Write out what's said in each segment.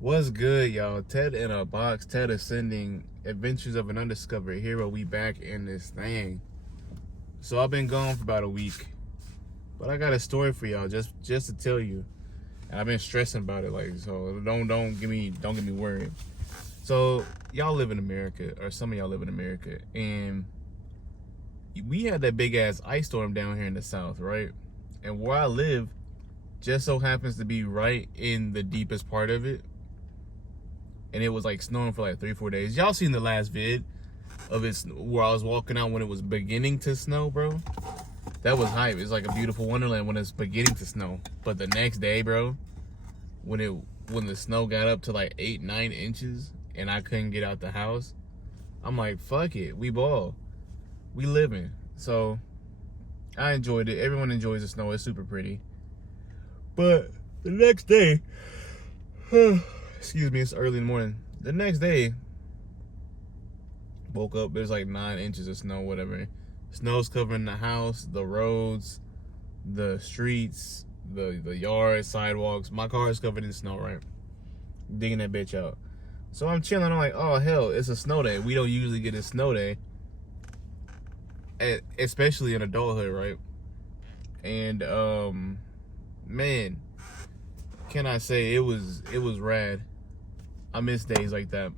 What's good, y'all? Ted in a box, TedAscending, Adventures of an Undiscovered Hero. We back in this thing. So I've been gone for about a week, but I got a story for y'all just to tell you. And I've been stressing about it, like, so don't get me worried. So y'all live in America, or some of y'all live in America, and we had that big ass ice storm down here in the South, right? And where I live just so happens to be right in the deepest part of it. And it was like snowing for like 3-4 days. Y'all seen the last vid of it where I was walking out when it was beginning to snow, bro? That was hype. It's like a beautiful wonderland when it's beginning to snow. But the next day, bro, when the snow got up to like 8-9 inches and I couldn't get out the house, I'm like, fuck it, we ball, we living. So I enjoyed it. Everyone enjoys the snow. It's super pretty. But the next day, excuse me, it's early in the morning. The next day, woke up, there's like 9 inches of snow, whatever. Snow's covering the house, the roads, the streets, the yard, sidewalks. My car is covered in snow, right? Digging that bitch out. So I'm chilling. I'm like, oh, hell, it's a snow day. We don't usually get a snow day, especially in adulthood, right? And, man, can I say it was rad. I miss days like that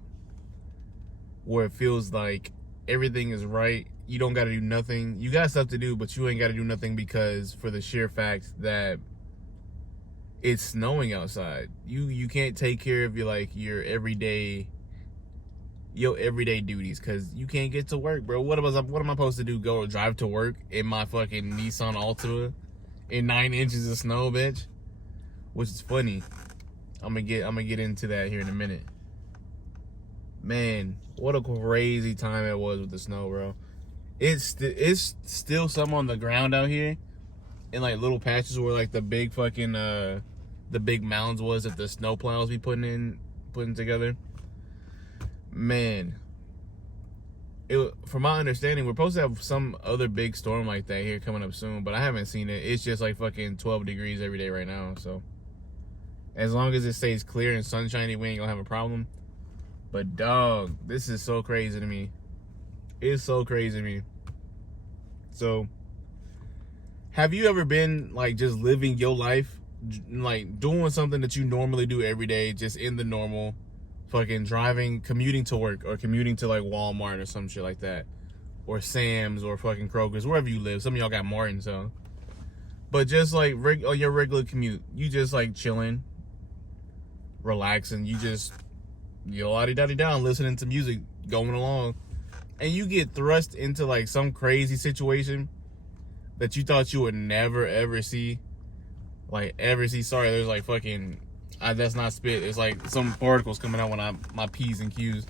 where it feels like everything is right. You don't got to do nothing. You got stuff to do, but you ain't got to do nothing because for the sheer fact that it's snowing outside. You can't take care of your everyday duties because you can't get to work, bro. What am I supposed to do? Go drive to work in my fucking Nissan Altima in 9 inches of snow, bitch? Which is funny. I'm gonna get into that here in a minute. Man, what a crazy time it was with the snow, bro. It's still some on the ground out here, in like little patches where like the big fucking the big mounds was that the snow plows be putting together. Man, from my understanding, we're supposed to have some other big storm like that here coming up soon, but I haven't seen it. It's just like fucking 12 degrees every day right now, so as long as it stays clear and sunshiny, we ain't gonna have a problem. But dog, this is so crazy to me. It's so crazy to me. So, have you ever been like just living your life, like doing something that you normally do every day, just in the normal, fucking driving, commuting to work, or commuting to like Walmart or some shit like that, or Sam's or fucking Kroger's, wherever you live? Some of y'all got Martin, so. But just like on your regular commute, you just like chilling, relaxing. You just la-di-da-di-down, listening to music, going along, and you get thrust into like some crazy situation that you thought you would never ever see. Sorry, there's like fucking, that's not spit. It's like some particles coming out when my P's and Q's.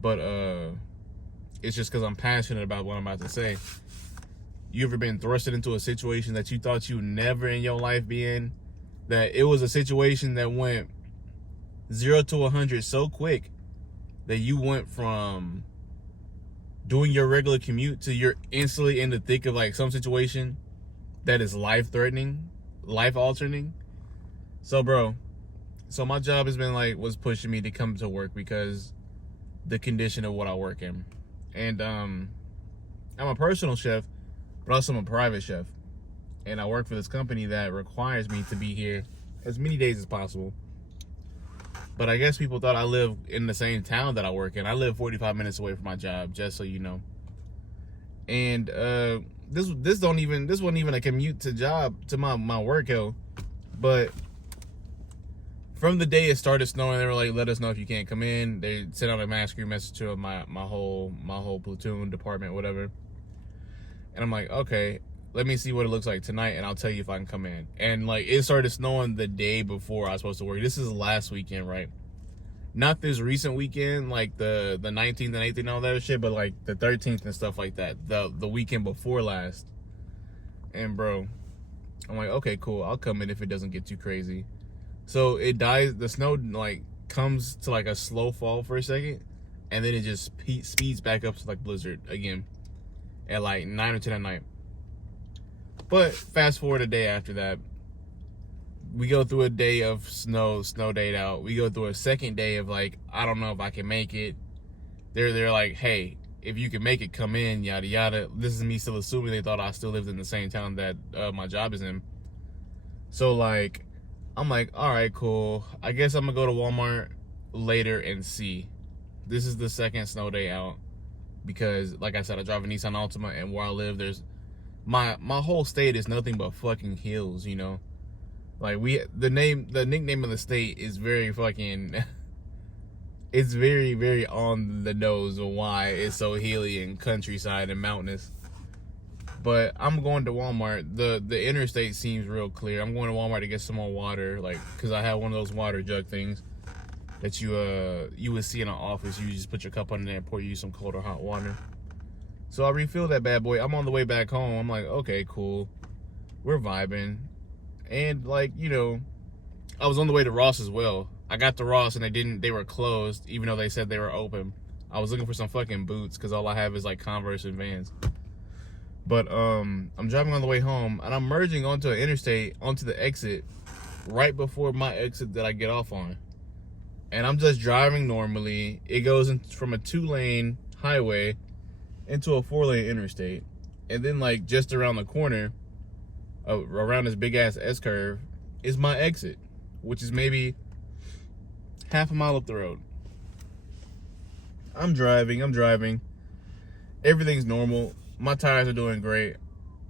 But it's just because I'm passionate about what I'm about to say. You ever been thrusted into a situation that you thought you would never in your life be in? That it was a situation that went 0 to 100 so quick that you went from doing your regular commute to you're instantly in the thick of like some situation that is life-threatening, life-altering. So, bro, my job has been was pushing me to come to work because the condition of what I work in. And I'm a personal chef, but also I'm a private chef. And I work for this company that requires me to be here as many days as possible. But I guess people thought I live in the same town that I work in. I live 45 minutes away from my job, just so you know. And this wasn't even a commute to my work, hell. But from the day it started snowing, they were like, "Let us know if you can't come in." They sent out a mass screen message to my whole platoon, department, whatever. And I'm like, okay, let me see what it looks like tonight, and I'll tell you if I can come in. And like, it started snowing the day before I was supposed to work. This is last weekend, right? Not this recent weekend, like the 19th and 18th and all that shit, but like the 13th and stuff like that. The weekend before last. And bro, I'm like, okay, cool, I'll come in if it doesn't get too crazy. So it dies, the snow like comes to like a slow fall for a second, and then it just speeds back up to like blizzard again at like 9 or 10 at night. But fast forward a day after that, We go through a day of snow date out. We go through a second day of like, I don't know if I can make it. They're like, hey, if you can make it, come in, yada yada. This is me still assuming they thought I still lived in the same town that my job is in. So like, I'm like, all right, cool. I guess I'm gonna go to Walmart later and see. This is the second snow day out because, like I said, I drive a Nissan Altima, and where I live, there's my whole state is nothing but fucking hills, you know. Like the nickname of the state is very fucking. It's very, very on the nose of why it's so hilly and countryside and mountainous. But I'm going to Walmart. The interstate seems real clear. I'm going to Walmart to get some more water, like, because I have one of those water jug things that you would see in an office. You just put your cup under there and pour you some cold or hot water. So I refill that bad boy. I'm on the way back home. I'm like, okay, cool. We're vibing. And like, you know, I was on the way to Ross as well. I got to Ross and they were closed, even though they said they were open. I was looking for some fucking boots because all I have is like Converse and Vans. But I'm driving on the way home and I'm merging onto an interstate, onto the exit, right before my exit that I get off on. And I'm just driving normally. It goes from a 2-lane highway into a 4-lane interstate. And then like just around the corner, around this big ass S-curve, is my exit, which is maybe half a mile up the road. I'm driving. Everything's normal. My tires are doing great.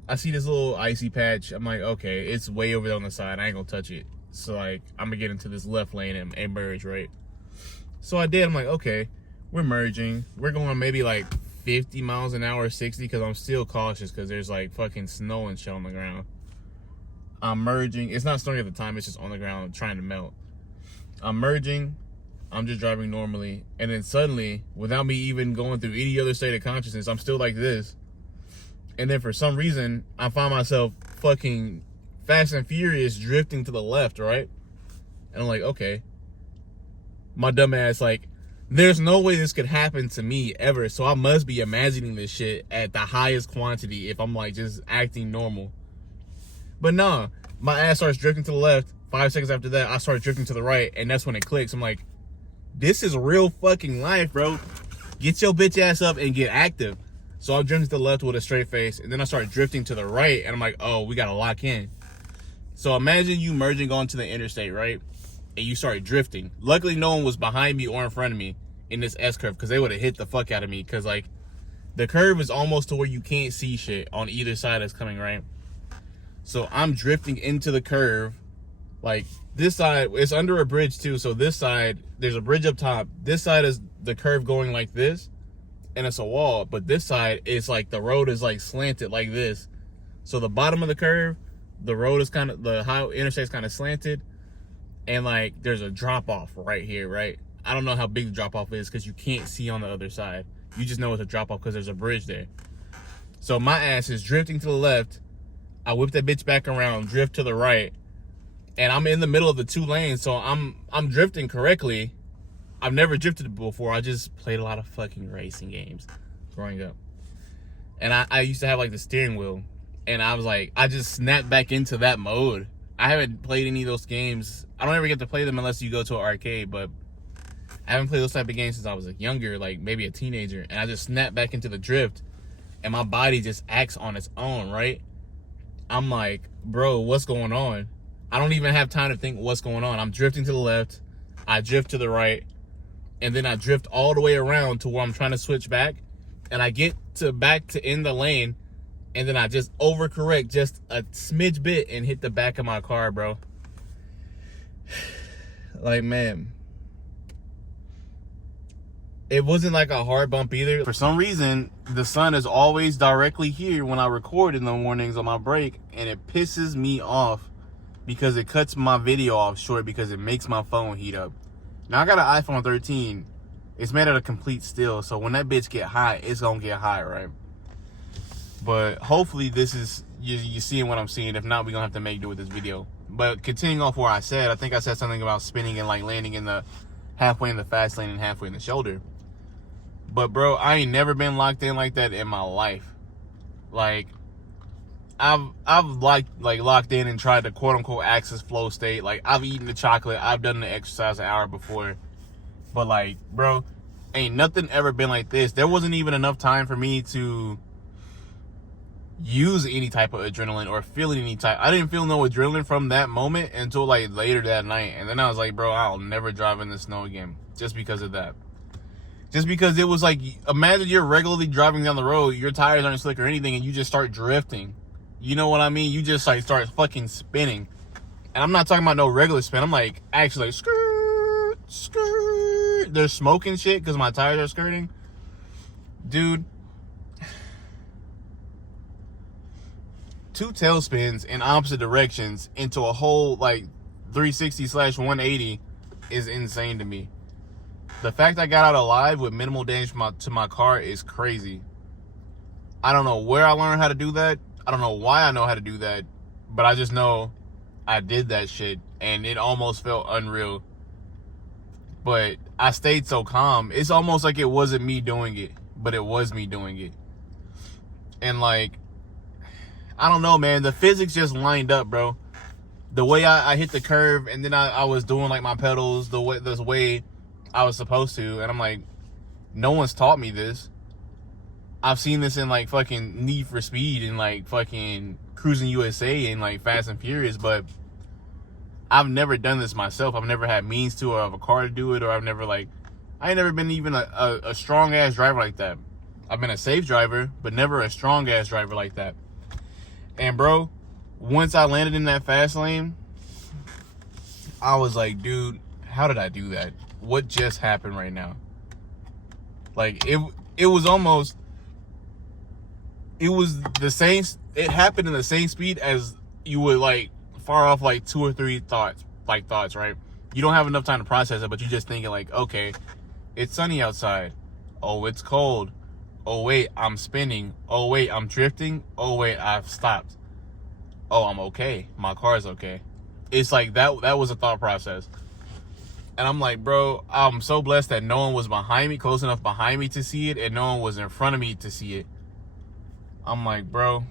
I see this little icy patch. I'm like, okay, it's way over there on the side. I ain't gonna touch it. So like, I'm gonna get into this left lane and merge, right? So I did. I'm like, okay, we're merging. We're going maybe like 50 miles an hour, 60, because I'm still cautious because there's like fucking snow and shit on the ground. I'm merging. It's not snowing at the time. It's just on the ground trying to melt. I'm merging. I'm just driving normally. And then suddenly, without me even going through any other state of consciousness, I'm still like this. And then for some reason, I find myself fucking Fast and Furious drifting to the left, right? And I'm like, okay. My dumb ass, like, there's no way this could happen to me ever. So I must be imagining this shit at the highest quantity if I'm like just acting normal. But nah, my ass starts drifting to the left. 5 seconds after that, I start drifting to the right, and that's when it clicks. I'm like, this is real fucking life, bro. Get your bitch ass up and get active. So I'm drifting to the left with a straight face, and then I start drifting to the right, and I'm like, oh, we gotta lock in. So imagine you merging onto the interstate, right? And you start drifting. Luckily, no one was behind me or in front of me in this S-curve, because they would have hit the fuck out of me, because like, the curve is almost to where you can't see shit on either side that's coming, right? So I'm drifting into the curve. Like, this side, it's under a bridge too, so this side, there's a bridge up top. This side is the curve going like this, and it's a wall, but this side is like, the road is like slanted like this. So the bottom of the curve, the road is kind of, the interstate's kind of slanted, and like, there's a drop off right here, right? I don't know how big the drop off is because you can't see on the other side. You just know it's a drop off because there's a bridge there. So my ass is drifting to the left. I whip that bitch back around, drift to the right, and I'm in the middle of the 2 lanes, so I'm drifting correctly. I've never drifted before. I just played a lot of fucking racing games growing up. And I used to have like the steering wheel, and I was like, I just snapped back into that mode. I haven't played any of those games. I don't ever get to play them unless you go to an arcade, but I haven't played those type of games since I was like younger, like maybe a teenager. And I just snapped back into the drift, and my body just acts on its own, right? I'm like, bro, what's going on? I don't even have time to think what's going on. I'm drifting to the left, I drift to the right, and then I drift all the way around to where I'm trying to switch back, and I get back to in the lane, and then I just overcorrect just a smidge bit and hit the back of my car, bro. Like, man, it wasn't like a hard bump either. For some reason, the sun is always directly here when I record in the mornings on my break, and it pisses me off because it cuts my video off short because it makes my phone heat up. Now, I got an iPhone 13. It's made out of complete steel, so when that bitch get hot, it's gonna get hot, right? But hopefully this is, you seeing what I'm seeing. If not, we're gonna have to make do with this video. But continuing off where I think I said something about spinning and like landing in the halfway in the fast lane and halfway in the shoulder. But bro, I ain't never been locked in like that in my life. Like, I've locked in and tried the quote unquote access flow state. Like, I've eaten the chocolate, I've done the exercise an hour before, but like, bro, ain't nothing ever been like this. There wasn't even enough time for me to use any type of adrenaline or feel any type. I didn't feel no adrenaline from that moment until like later that night, and then I was like, bro, I'll never drive in the snow again, just because of that. Just because it was like, imagine you're regularly driving down the road, your tires aren't slick or anything, and you just start drifting. You know what I mean? You just like start fucking spinning. And I'm not talking about no regular spin. I'm like actually like skirt, skirt. There's smoke and shit because my tires are skirting. Dude. 2 tailspins in opposite directions into a whole like 360/180 is insane to me. The fact I got out alive with minimal damage to my car is crazy. I don't know where I learned how to do that. I don't know why I know how to do that, but I just know I did that shit, and it almost felt unreal. But I stayed so calm. It's almost like it wasn't me doing it, but it was me doing it. And like, I don't know, man. The physics just lined up, bro. The way I hit the curve, and then I was doing like my pedals the way I was supposed to, and I'm like, no one's taught me this. I've seen this in like fucking Need for Speed and like fucking Cruising USA and like Fast and Furious, but I've never done this myself. I've never had means to or have a car to do it, or I ain't never been even a strong ass driver like that. I've been a safe driver, but never a strong ass driver like that. And bro, once I landed in that fast lane, I was like, dude, how did I do that? What just happened right now? Like, it was almost, it was the same, it happened in the same speed as you would like far off like 2 or 3 thoughts, right? You don't have enough time to process it, but you're just thinking like, okay, it's sunny outside. Oh, it's cold. Oh wait, I'm spinning. Oh wait, I'm drifting. Oh wait, I've stopped. Oh, I'm okay. My car's okay. It's like that was a thought process. And I'm like, bro, I'm so blessed that no one was behind me, close enough behind me to see it, and no one was in front of me to see it. I'm like, bro,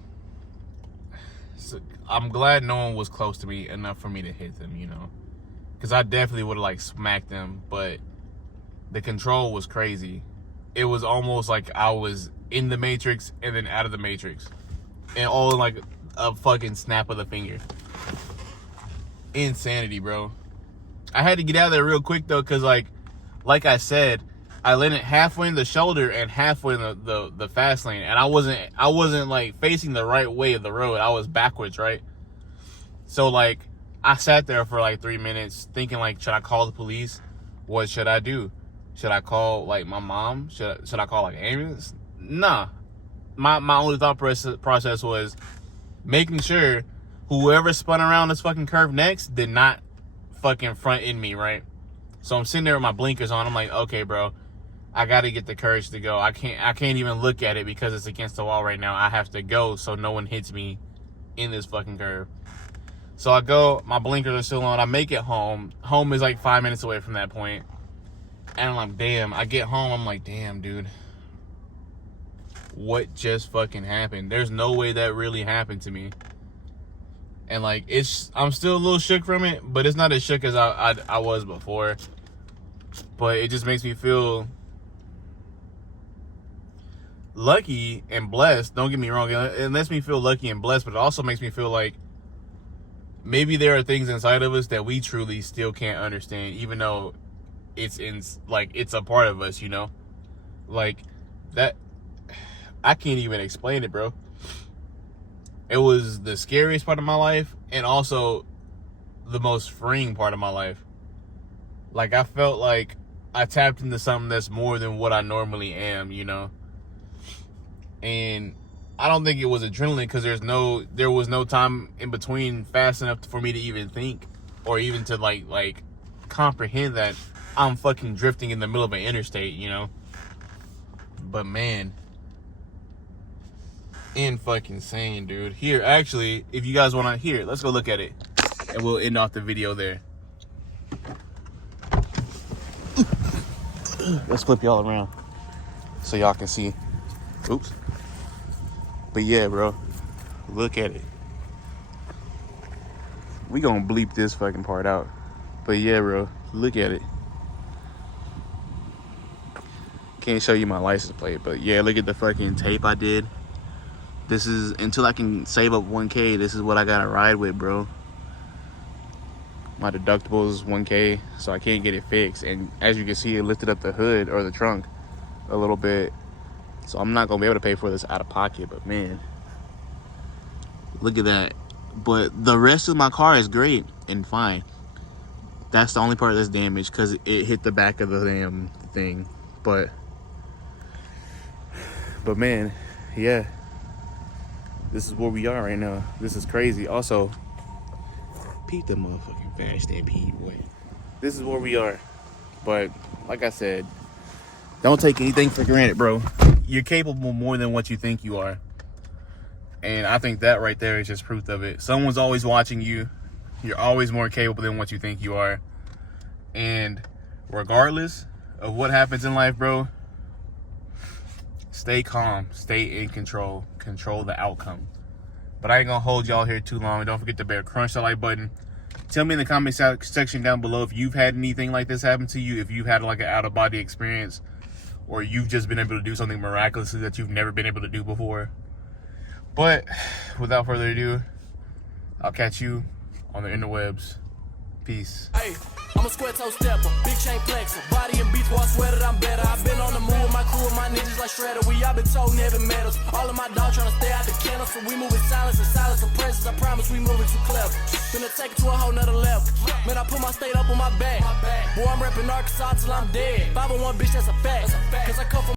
so I'm glad no one was close to me enough for me to hit them, you know? Because I definitely would have like smacked them, but the control was crazy. It was almost like I was in the Matrix and then out of the Matrix, and all in like a fucking snap of the finger. Insanity, bro. I had to get out of there real quick though, because like I said, I landed halfway in the shoulder and halfway in the fast lane, and I wasn't like facing the right way of the road. I was backwards, right? So like I sat there for like 3 minutes thinking like, should I call the police? What should I do? Should I call like my mom? Should I call like an ambulance? Nah. My only thought process was making sure whoever spun around this fucking curve next did not fucking front end me, right? So I'm sitting there with my blinkers on. I'm like, okay, bro, I gotta get the courage to go. I can't even look at it because it's against the wall right now. I have to go so no one hits me in this fucking curve. So I go, my blinkers are still on. I make it home. Home is like 5 minutes away from that point. And I'm like, damn. I get home, I'm like, damn, dude, what just fucking happened? There's no way that really happened to me. And like, I'm still a little shook from it, but it's not as shook as I was before. But it just makes me feel lucky and blessed. Don't get me wrong. It lets me feel lucky and blessed, but it also makes me feel like maybe there are things inside of us that we truly still can't understand, even though it's a part of us, you know? Like that, I can't even explain it, bro. It was the scariest part of my life, and also the most freeing part of my life. Like, I felt like I tapped into something that's more than what I normally am, you know? And I don't think it was adrenaline, because there was no time in between fast enough for me to even think, or even to like comprehend that I'm fucking drifting in the middle of an interstate, you know? But man, fucking insane, dude. Here, actually, if you guys want to, let's go look at it, and we'll end off the video there. Let's flip y'all around so y'all can see. Oops. But yeah, bro, Look at it. We gonna bleep this fucking part out. But yeah, bro, look at it. Can't show you my license plate, but yeah, look at the fucking tape I did. This is, until I can save up 1K, this is what I gotta ride with, bro. My deductible is 1K, so I can't get it fixed. And as you can see, it lifted up the hood or the trunk a little bit. So I'm not gonna be able to pay for this out of pocket, but man, look at that. But the rest of my car is great and fine. That's the only part that's damaged because it hit the back of the damn thing. But man, yeah, this is where we are right now. This is crazy. Also, peep the motherfucking fast stampede, boy. This is where we are. But like I said, don't take anything for granted, bro. You're capable more than what you think you are. And I think that right there is just proof of it. Someone's always watching you. You're always more capable than what you think you are. And regardless of what happens in life, bro, stay calm, stay in control, control the outcome. But I ain't gonna hold y'all here too long. Don't forget to crunch the like button. Tell me in the comment section down below if you've had anything like this happen to you, if you've had like an out-of-body experience, or you've just been able to do something miraculously that you've never been able to do before. But without further ado, I'll catch you on the interwebs. Peace. Hey, I'm a square toe stepper, big chain flexer, body and beats, I swear that I'm better. I've been on the move with my crew and my ninjas like Shredder. We all been told never met us. All of my dogs trying to stay out the kennel, so we move in silence and silence of presence. I promise we moving too clever. Finna take it to a whole nother level. Man, I put my state up on my back. Boy, I'm repping Arkansas till I'm dead. 501 bitch, that's a fact. Cause I come from